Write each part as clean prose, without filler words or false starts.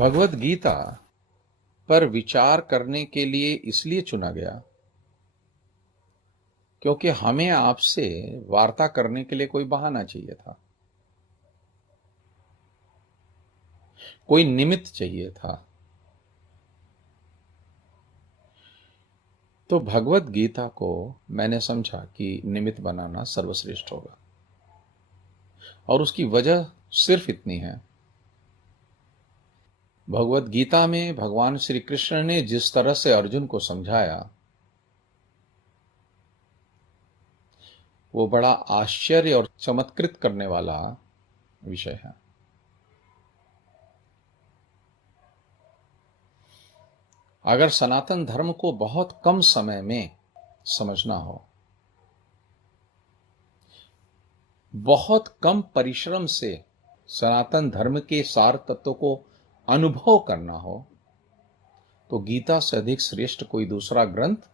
भगवत गीता पर विचार करने के लिए इसलिए चुना गया क्योंकि हमें आपसे वार्ता करने के लिए कोई बहाना चाहिए था, कोई निमित्त चाहिए था। तो भगवत गीता को मैंने समझा कि निमित्त बनाना सर्वश्रेष्ठ होगा, और उसकी वजह सिर्फ इतनी है। भगवत गीता में भगवान श्री कृष्ण ने जिस तरह से अर्जुन को समझाया, वो बड़ा आश्चर्य और चमत्कृत करने वाला विषय है। अगर सनातन धर्म को बहुत कम समय में समझना हो, बहुत कम परिश्रम से सनातन धर्म के सार तत्व को अनुभव करना हो, तो गीता से अधिक श्रेष्ठ कोई दूसरा ग्रंथ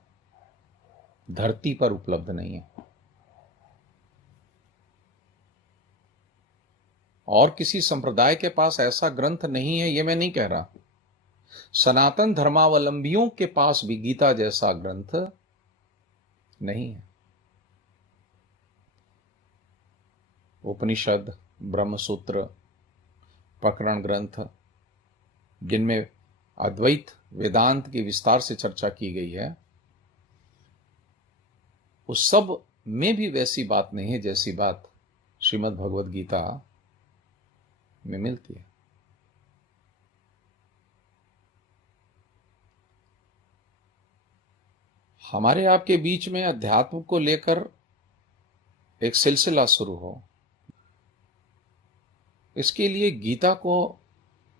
धरती पर उपलब्ध नहीं है। और किसी संप्रदाय के पास ऐसा ग्रंथ नहीं है, यह मैं नहीं कह रहा। सनातन धर्मावलंबियों के पास भी गीता जैसा ग्रंथ नहीं है। उपनिषद, ब्रह्मसूत्र, प्रकरण ग्रंथ, जिनमें अद्वैत वेदांत की विस्तार से चर्चा की गई है, उस सब में भी वैसी बात नहीं है जैसी बात श्रीमद् भगवद गीता में मिलती है। हमारे आपके बीच में अध्यात्म को लेकर एक सिलसिला शुरू हो, इसके लिए गीता को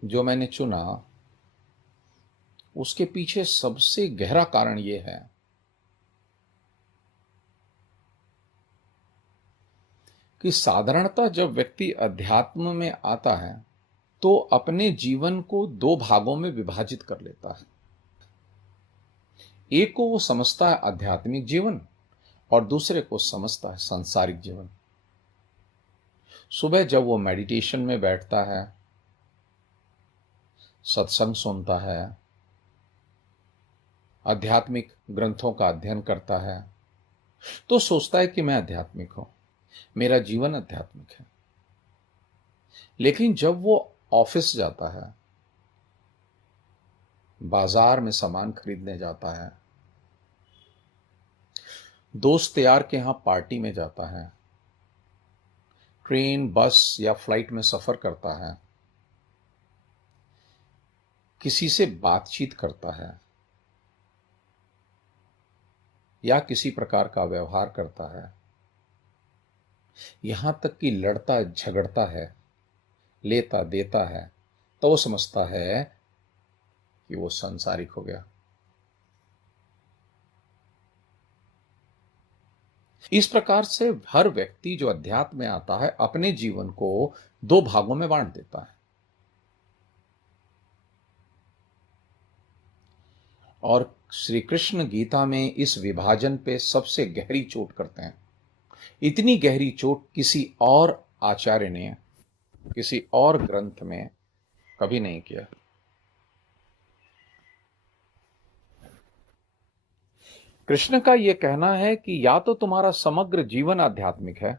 जो मैंने चुना, उसके पीछे सबसे गहरा कारण यह है कि साधारणतः जब व्यक्ति अध्यात्म में आता है तो अपने जीवन को दो भागों में विभाजित कर लेता है। एक को वो समझता है आध्यात्मिक जीवन, और दूसरे को समझता है सांसारिक जीवन। सुबह जब वो मेडिटेशन में बैठता है, सत्संग सुनता है, आध्यात्मिक ग्रंथों का अध्ययन करता है, तो सोचता है कि मैं आध्यात्मिक हूं, मेरा जीवन आध्यात्मिक है। लेकिन जब वो ऑफिस जाता है, बाजार में सामान खरीदने जाता है, दोस्त यार के यहां पार्टी में जाता है, ट्रेन, बस या फ्लाइट में सफर करता है, किसी से बातचीत करता है या किसी प्रकार का व्यवहार करता है, यहां तक कि लड़ता झगड़ता है, लेता देता है, तो वो समझता है कि वो सांसारिक हो गया। इस प्रकार से हर व्यक्ति जो अध्यात्म में आता है अपने जीवन को दो भागों में बांट देता है। और श्री कृष्ण गीता में इस विभाजन पे सबसे गहरी चोट करते हैं। इतनी गहरी चोट किसी और आचार्य ने किसी और ग्रंथ में कभी नहीं किया। कृष्ण का यह कहना है कि या तो तुम्हारा समग्र जीवन आध्यात्मिक है,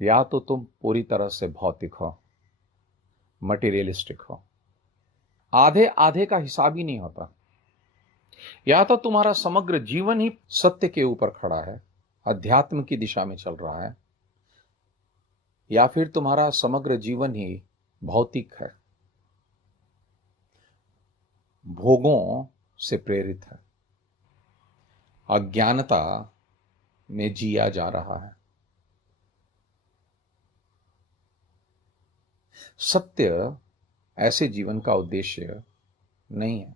या तो तुम पूरी तरह से भौतिक हो, मटीरियलिस्टिक हो। आधे आधे का हिसाब ही नहीं होता। या तो तुम्हारा समग्र जीवन ही सत्य के ऊपर खड़ा है, अध्यात्म की दिशा में चल रहा है, या फिर तुम्हारा समग्र जीवन ही भौतिक है, भोगों से प्रेरित है, अज्ञानता में जिया जा रहा है। सत्य ऐसे जीवन का उद्देश्य नहीं है।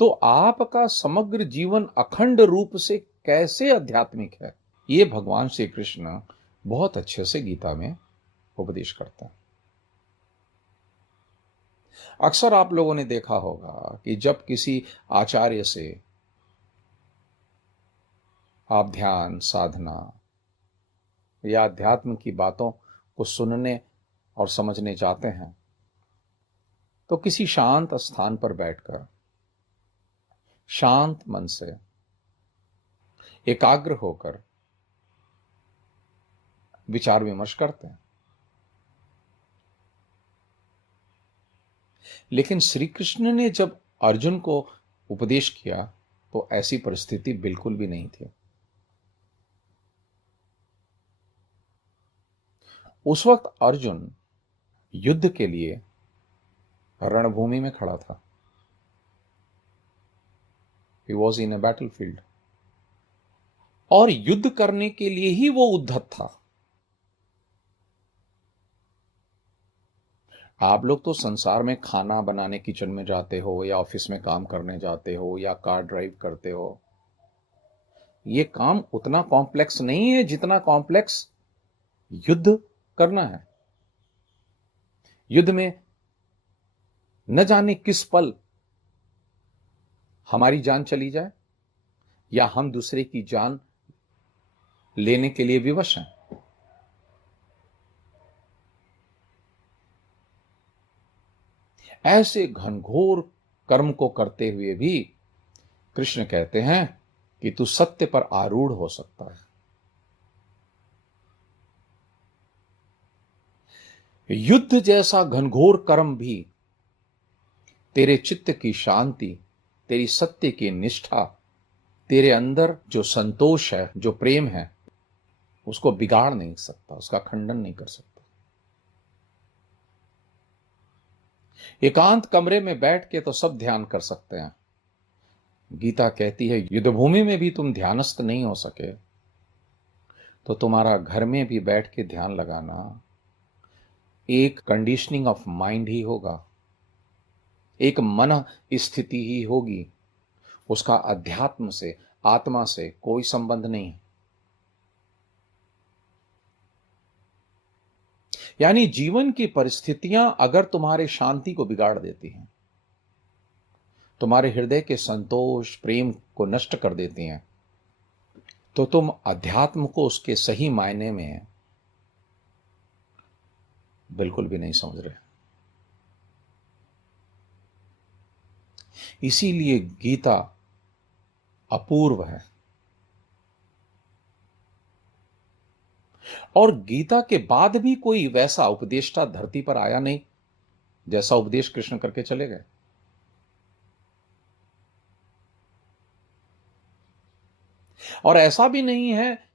तो आपका समग्र जीवन अखंड रूप से कैसे आध्यात्मिक है, ये भगवान श्री कृष्ण बहुत अच्छे से गीता में उपदेश करते हैं। अक्सर आप लोगों ने देखा होगा कि जब किसी आचार्य से आप ध्यान साधना या अध्यात्म की बातों को सुनने और समझने जाते हैं तो किसी शांत स्थान पर बैठकर शांत मन से एकाग्र होकर विचार विमर्श करते हैं। लेकिन श्री कृष्ण ने जब अर्जुन को उपदेश किया तो ऐसी परिस्थिति बिल्कुल भी नहीं थी। उस वक्त अर्जुन युद्ध के लिए रणभूमि में खड़ा था। He was in a battlefield। और युद्ध करने के लिए ही वो उद्धत था। आप लोग तो संसार में खाना बनाने किचन में जाते हो या ऑफिस में काम करने जाते हो या कार ड्राइव करते हो। ये काम उतना कॉम्प्लेक्स नहीं है जितना कॉम्प्लेक्स युद्ध करना है। युद्ध में न जाने किस पल हमारी जान चली जाए या हम दूसरे की जान लेने के लिए विवश हैं। ऐसे घनघोर कर्म को करते हुए भी कृष्ण कहते हैं कि तू सत्य पर आरूढ़ हो सकता है। युद्ध जैसा घनघोर कर्म भी तेरे चित्त की शांति, तेरी सत्य की निष्ठा, तेरे अंदर जो संतोष है, जो प्रेम है, उसको बिगाड़ नहीं सकता, उसका खंडन नहीं कर सकता। एकांत कमरे में बैठ के तो सब ध्यान कर सकते हैं। गीता कहती है युद्ध भूमि में भी तुम ध्यानस्थ नहीं हो सके तो तुम्हारा घर में भी बैठ के ध्यान लगाना एक कंडीशनिंग ऑफ माइंड ही होगा, एक मन स्थिति ही होगी। उसका अध्यात्म से, आत्मा से कोई संबंध नहीं। यानी जीवन की परिस्थितियां अगर तुम्हारे शांति को बिगाड़ देती हैं, तुम्हारे हृदय के संतोष प्रेम को नष्ट कर देती हैं, तो तुम अध्यात्म को उसके सही मायने में बिल्कुल भी नहीं समझ रहे। इसीलिए गीता अपूर्व है। और गीता के बाद भी कोई वैसा उपदेष्टा धरती पर आया नहीं जैसा उपदेश कृष्ण करके चले गए। और ऐसा भी नहीं है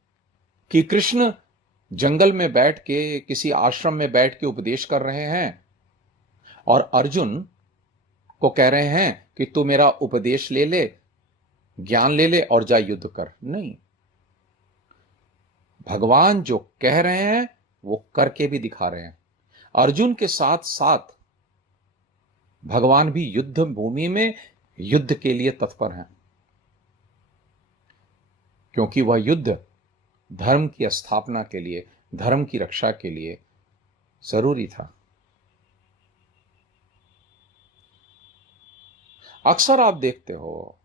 कि कृष्ण जंगल में बैठ के, किसी आश्रम में बैठ के उपदेश कर रहे हैं और अर्जुन को कह रहे हैं कि तू मेरा उपदेश ले ले, ज्ञान ले ले और जा युद्ध कर। नहीं, भगवान जो कह रहे हैं वो करके भी दिखा रहे हैं। अर्जुन के साथ साथ भगवान भी युद्ध भूमि में युद्ध के लिए तत्पर हैं, क्योंकि वह युद्ध धर्म की स्थापना के लिए, धर्म की रक्षा के लिए जरूरी था। अक्सर आप देखते हो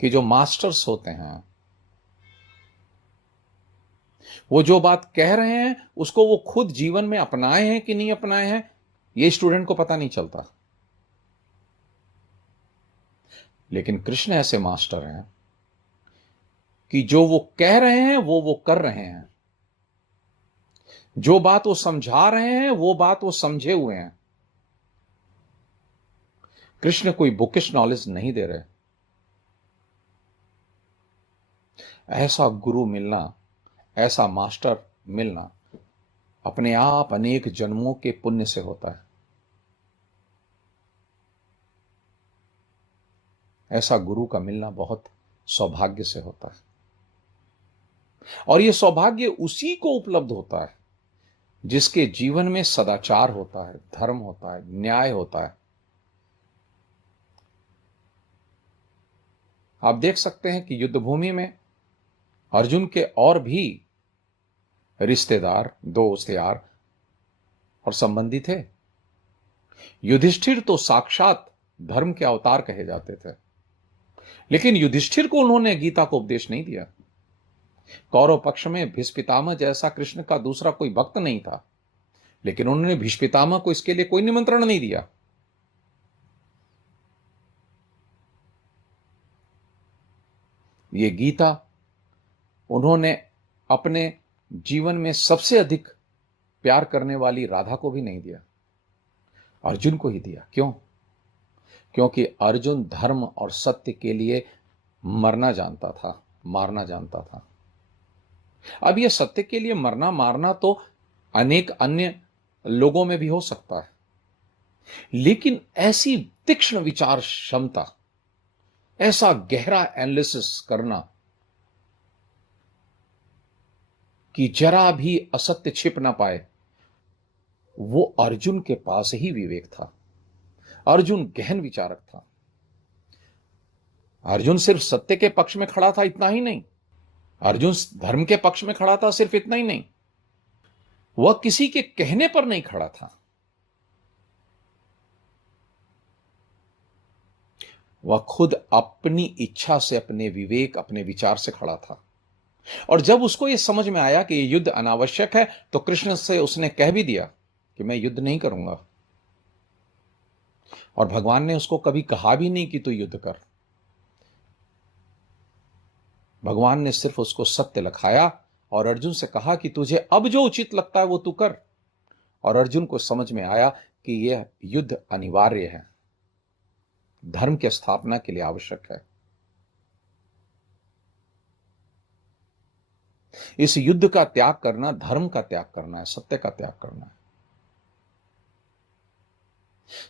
कि जो मास्टर्स होते हैं वो जो बात कह रहे हैं उसको वो खुद जीवन में अपनाए हैं कि नहीं अपनाए हैं, ये स्टूडेंट को पता नहीं चलता। लेकिन कृष्ण ऐसे मास्टर हैं कि जो वो कह रहे हैं वो कर रहे हैं। जो बात वो समझा रहे हैं वो बात वो समझे हुए हैं। कृष्ण कोई बुकिश नॉलेज नहीं दे रहे। ऐसा गुरु मिलना, ऐसा मास्टर मिलना अपने आप अनेक जन्मों के पुण्य से होता है। ऐसा गुरु का मिलना बहुत सौभाग्य से होता है। और यह सौभाग्य उसी को उपलब्ध होता है जिसके जीवन में सदाचार होता है, धर्म होता है, न्याय होता है। आप देख सकते हैं कि युद्ध भूमि में अर्जुन के और भी रिश्तेदार, दोस्त, यार और संबंधी थे। युधिष्ठिर तो साक्षात धर्म के अवतार कहे जाते थे, लेकिन युधिष्ठिर को उन्होंने गीता को उपदेश नहीं दिया। कौरव पक्ष में भीष्म पितामह जैसा कृष्ण का दूसरा कोई भक्त नहीं था, लेकिन उन्होंने भीष्म पितामह को इसके लिए कोई निमंत्रण नहीं दिया। ये गीता उन्होंने अपने जीवन में सबसे अधिक प्यार करने वाली राधा को भी नहीं दिया, अर्जुन को ही दिया। क्यों? क्योंकि अर्जुन धर्म और सत्य के लिए मरना जानता था, मारना जानता था। अब यह सत्य के लिए मरना मारना तो अनेक अन्य लोगों में भी हो सकता है, लेकिन ऐसी तीक्ष्ण विचार क्षमता, ऐसा गहरा एनालिसिस करना कि जरा भी असत्य छिप ना पाए, वो अर्जुन के पास ही विवेक था। अर्जुन गहन विचारक था। अर्जुन सिर्फ सत्य के पक्ष में खड़ा था, इतना ही नहीं। अर्जुन धर्म के पक्ष में खड़ा था, सिर्फ इतना ही नहीं। वह किसी के कहने पर नहीं खड़ा था, वह खुद अपनी इच्छा से, अपने विवेक, अपने विचार से खड़ा था। और जब उसको यह समझ में आया कि यह युद्ध अनावश्यक है, तो कृष्ण से उसने कह भी दिया कि मैं युद्ध नहीं करूंगा। और भगवान ने उसको कभी कहा भी नहीं कि तू युद्ध कर। भगवान ने सिर्फ उसको सत्य लखाया और अर्जुन से कहा कि तुझे अब जो उचित लगता है वो तू कर। और अर्जुन को समझ में आया कि यह युद्ध अनिवार्य है, धर्म की स्थापना के लिए आवश्यक है। इस युद्ध का त्याग करना धर्म का त्याग करना है, सत्य का त्याग करना है।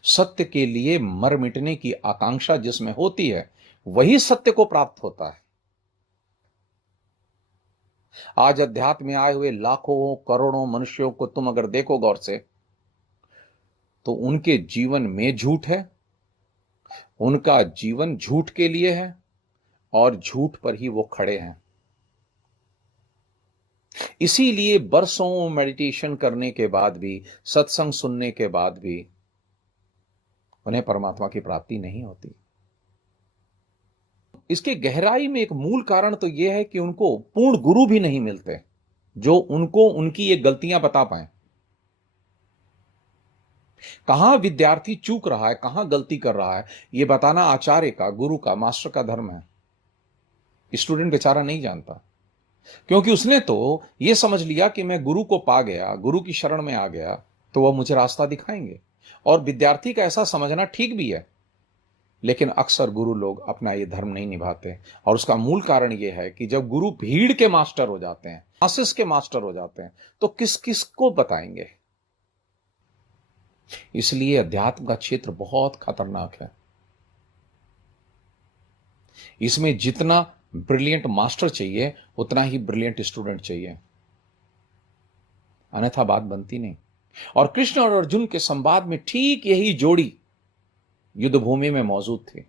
सत्य के लिए मर मिटने की आकांक्षा जिसमें होती है, वही सत्य को प्राप्त होता है। आज अध्यात्म में आए हुए लाखों करोड़ों मनुष्यों को तुम अगर देखो गौर से, तो उनके जीवन में झूठ है, उनका जीवन झूठ के लिए है और झूठ पर ही वो खड़े हैं। इसीलिए बरसों मेडिटेशन करने के बाद भी, सत्संग सुनने के बाद भी उन्हें परमात्मा की प्राप्ति नहीं होती। इसके गहराई में एक मूल कारण तो यह है कि उनको पूर्ण गुरु भी नहीं मिलते जो उनको उनकी ये गलतियां बता पाए। कहां विद्यार्थी चूक रहा है, कहां गलती कर रहा है, यह बताना आचार्य का, गुरु का, मास्टर का धर्म है। स्टूडेंट बेचारा नहीं जानता, क्योंकि उसने तो यह समझ लिया कि मैं गुरु को पा गया, गुरु की शरण में आ गया तो वह मुझे रास्ता दिखाएंगे। और विद्यार्थी का ऐसा समझना ठीक भी है, लेकिन अक्सर गुरु लोग अपना ये धर्म नहीं निभाते। और उसका मूल कारण यह है कि जब गुरु भीड़ के मास्टर हो जाते हैं, मासेस के मास्टर हो जाते हैं, तो किस किस को बताएंगे। इसलिए अध्यात्म का क्षेत्र बहुत खतरनाक है। इसमें जितना ब्रिलियंट मास्टर चाहिए, उतना ही ब्रिलियंट स्टूडेंट चाहिए, अन्यथा बात बनती नहीं। और कृष्ण और अर्जुन के संवाद में ठीक यही जोड़ी युद्ध भूमि में मौजूद थी।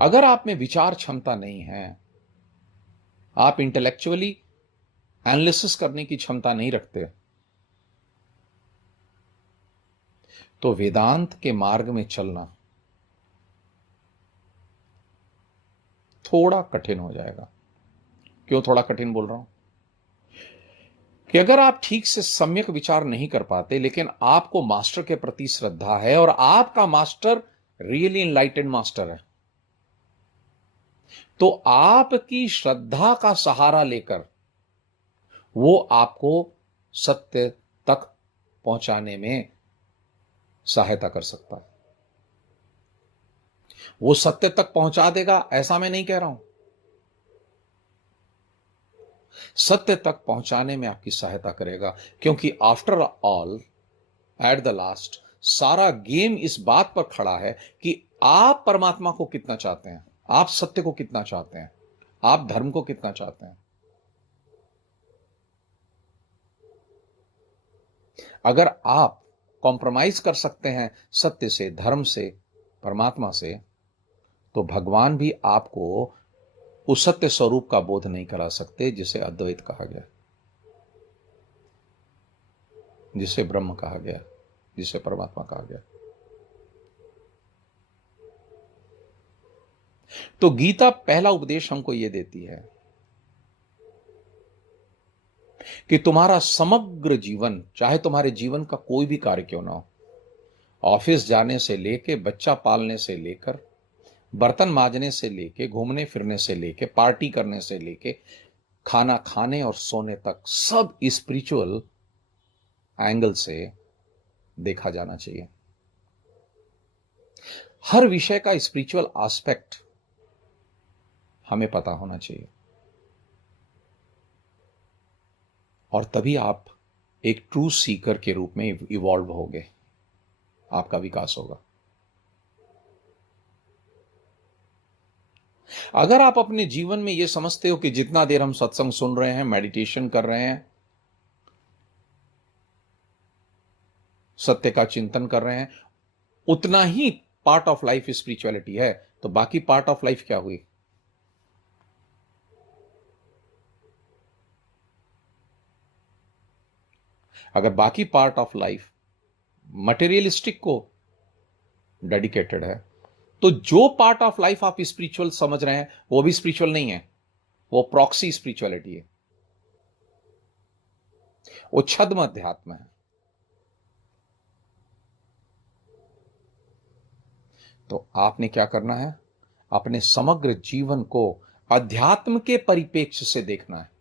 अगर आप में विचार क्षमता नहीं है, आप इंटेलेक्चुअली एनालिसिस करने की क्षमता नहीं रखते, तो वेदांत के मार्ग में चलना थोड़ा कठिन हो जाएगा। क्यों थोड़ा कठिन बोल रहा हूं? कि अगर आप ठीक से सम्यक विचार नहीं कर पाते, लेकिन आपको मास्टर के प्रति श्रद्धा है और आपका मास्टर रियली इनलाइटेड मास्टर है, तो आपकी श्रद्धा का सहारा लेकर वो आपको सत्य तक पहुंचाने में सहायता कर सकता है। वो सत्य तक पहुंचा देगा ऐसा मैं नहीं कह रहा हूं, सत्य तक पहुंचाने में आपकी सहायता करेगा। क्योंकि after all, at the last, सारा गेम इस बात पर खड़ा है कि आप परमात्मा को कितना चाहते हैं, आप सत्य को कितना चाहते हैं, आप धर्म को कितना चाहते हैं। अगर आप कॉम्प्रोमाइज कर सकते हैं सत्य से, धर्म से, परमात्मा से, तो भगवान भी आपको उस सत्य स्वरूप का बोध नहीं करा सकते जिसे अद्वैत कहा गया, जिसे ब्रह्म कहा गया, जिसे परमात्मा कहा गया। तो गीता पहला उपदेश हमको यह देती है कि तुम्हारा समग्र जीवन, चाहे तुम्हारे जीवन का कोई भी कार्य क्यों ना हो, ऑफिस जाने से लेके, बच्चा पालने से लेकर, बर्तन मांजने से लेके, घूमने फिरने से लेके, पार्टी करने से लेके, खाना खाने और सोने तक, सब स्पिरिचुअल एंगल से देखा जाना चाहिए। हर विषय का स्पिरिचुअल एस्पेक्ट हमें पता होना चाहिए, और तभी आप एक ट्रू सीकर के रूप में इवॉल्व होगे, आपका विकास होगा। अगर आप अपने जीवन में यह समझते हो कि जितना देर हम सत्संग सुन रहे हैं, मेडिटेशन कर रहे हैं, सत्य का चिंतन कर रहे हैं, उतना ही पार्ट ऑफ लाइफ स्पिरिचुअलिटी है, तो बाकी पार्ट ऑफ लाइफ क्या हुई? अगर बाकी पार्ट ऑफ लाइफ मटेरियलिस्टिक को डेडिकेटेड है, तो जो पार्ट ऑफ लाइफ आप स्पिरिचुअल समझ रहे हैं वो भी स्पिरिचुअल नहीं है, वो प्रॉक्सी स्पिरिचुअलिटी है, वो छद्म अध्यात्म है। तो आपने क्या करना है? अपने समग्र जीवन को अध्यात्म के परिप्रेक्ष्य से देखना है।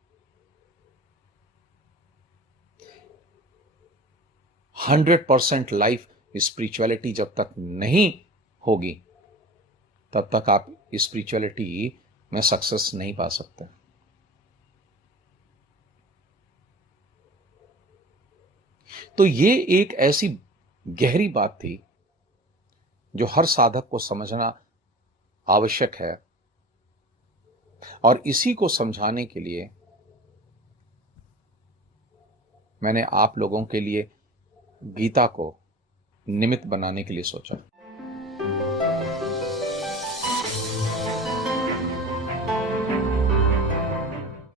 100% लाइफ स्पिरिचुअलिटी जब तक नहीं होगी, तब तक आप स्पिरिचुअलिटी में सक्सेस नहीं पा सकते। तो ये एक ऐसी गहरी बात थी जो हर साधक को समझना आवश्यक है, और इसी को समझाने के लिए मैंने आप लोगों के लिए गीता को निमित्त बनाने के लिए सोचा।